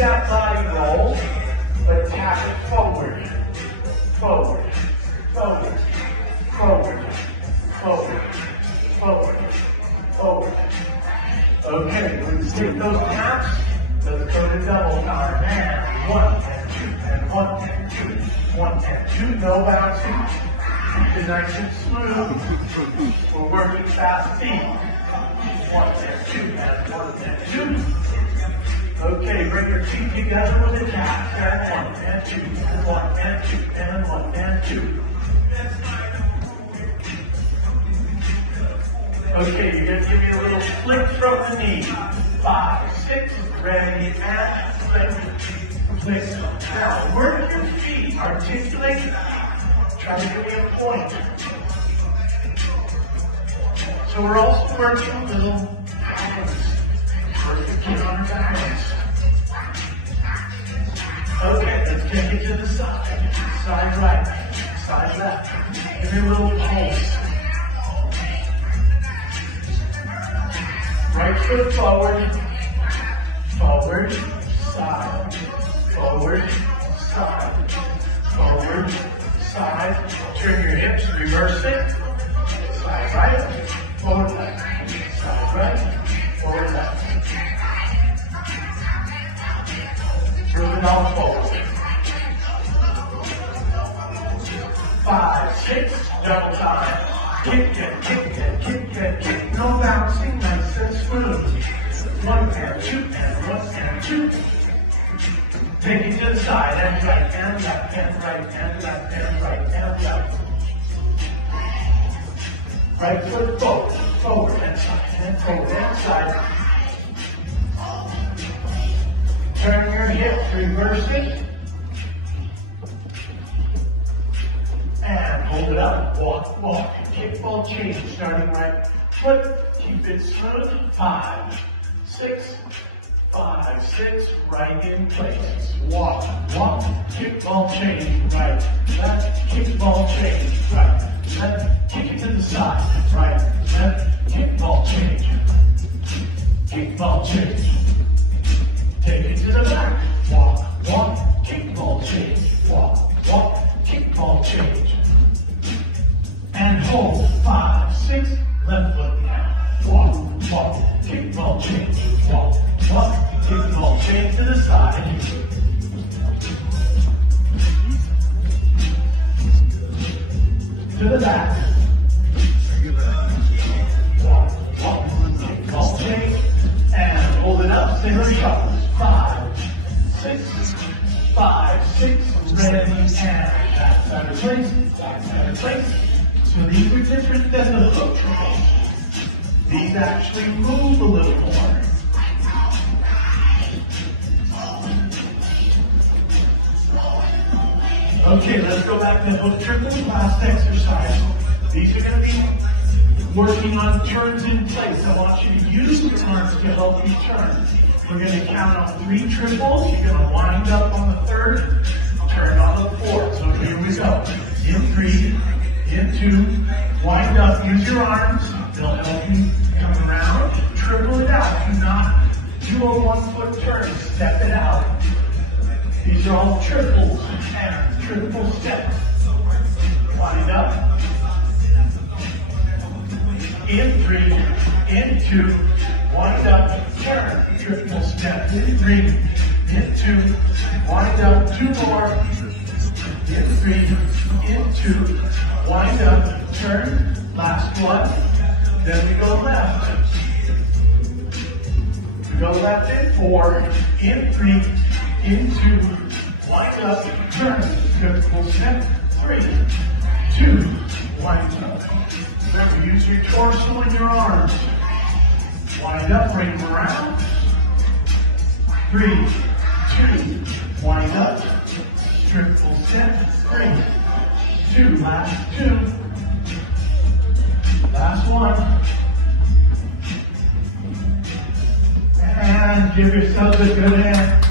that body roll, but tap it forward, forward, forward, forward, forward, forward, forward. Okay, when you take those taps, let's go to double time. And 1 and 2, and 1 and 2, 1 and 2, no bouncing. Keep it nice and smooth. We're working fast feet. 1 and 2, and 1 and 2. Okay, bring your feet together with a tap. And 1 and 2, and 1 and 2, and 1 and 2. Okay, you're going to give me a little flick from the knee. 5, 6, ready, and flick. Now, work your feet, articulate. Try to give me a point. So we're also working little patterns. Work the kid on our balance. Okay, let's take it to the side. Side right, side left. Give me a little pulse. Right foot forward, forward, side, forward, side, forward, side. Turn your hips, reverse it. Side right, forward left. Side right, forward left. Move it all forward. 5, 6, double time. Kick it, kick it, kick it, kick. No bouncing, nice and smooth. 1 and 2, and 1 and 2. Take it to the side, and right, and left, and right, and left, and right, and left. Right foot forward, forward, and side, and forward, and side. Turn your hips, reverse it. And hold it up, walk, walk, kickball change, starting right foot, keep it smooth, 5, 6, 5, 6, right in place, walk, walk, kickball change, right, left, kickball change, right, left, kick it to the side, right, left, kickball change, kickball change, take it to the back, walk, walk, kickball change, walk, walk, kickball change. And hold, 5, 6, left foot now. Walk, walk, kickball change. Walk, walk, kickball change to the side. To the back. Walk, walk, kickball change. And hold it up, single shots. 5, 6, 5, 6, ready, and back side of place, back side of place. So these are different than the hook trick. These actually move a little more. Okay, let's go back to hook triple last exercise. These are going to be working on turns in place. I want you to use your arms to help you turn. We're going to count on 3 triples. You're going to wind up on the 3rd, turn on the 4th. So here we go. In 3. In 2, wind up, use your arms, they'll help you come around, triple it out. Do not do a 1-foot turn, step it out. These are all triples and triple steps. Wind up. In 3, in 2, wind up, turn, triple step. In 3, in 2, wind up, 2 more. In 3, in 2, wind up, turn, last one, then we go left. We go left in 4, in 3, in 2, wind up, turn, triple step, 3, 2, wind up. Remember, use your torso and your arms. Wind up, bring them around. 3, 2, wind up, triple step, 3, 2, last 2, last one, and give yourself a good hand.